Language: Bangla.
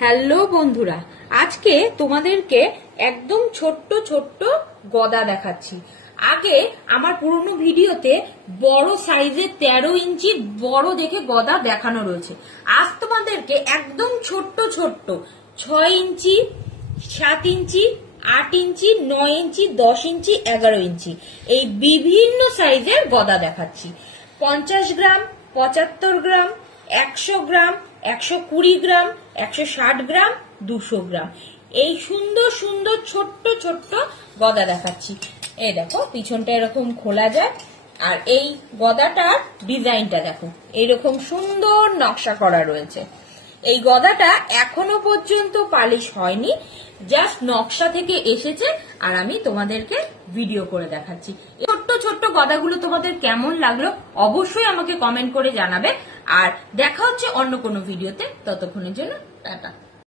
হ্যালো বন্ধুরা, আজকে তোমাদেরকে একদম ছোট্ট ছোট্ট গদা দেখাচ্ছি। আগে আমার পুরনো ভিডিওতে বড় সাইজের 13 ইঞ্চি বড় দেখে গদা দেখানো রয়েছে। আজ তোমাদেরকে একদম ছোট্ট ছোট্ট 6 ইঞ্চি, 7 ইঞ্চি, 8 ইঞ্চি, 9 ইঞ্চি, 10 ইঞ্চি, 11 ইঞ্চি এই বিভিন্ন সাইজের গদা দেখাচ্ছি। 50 গ্রাম, 75 গ্রাম, 100 গ্রাম, 120 গ্রাম, 160 গ্রাম, 200 গ্রাম এই সুন্দর সুন্দর ছোট্ট ছোট্ট গদা দেখাচ্ছি। এই দেখো, পিছনটা এরকম খোলা যায়, আর এই গদাটার ডিজাইনটা দেখো, এইরকম সুন্দর নকশা করা রয়েছে। এই গদাটা এখনো পর্যন্ত পালিশ হয়নি, জাস্ট নকশা থেকে এসেছে, আর আমি তোমাদেরকে ভিডিও করে দেখাচ্ছি। ছোট্ট ছোট্ট গদাগুলো তোমাদের কেমন লাগলো অবশ্যই আমাকে কমেন্ট করে জানাবে। আর দেখা হচ্ছে অন্য কোনো ভিডিওতে, ততক্ষণের জন্য টাটা।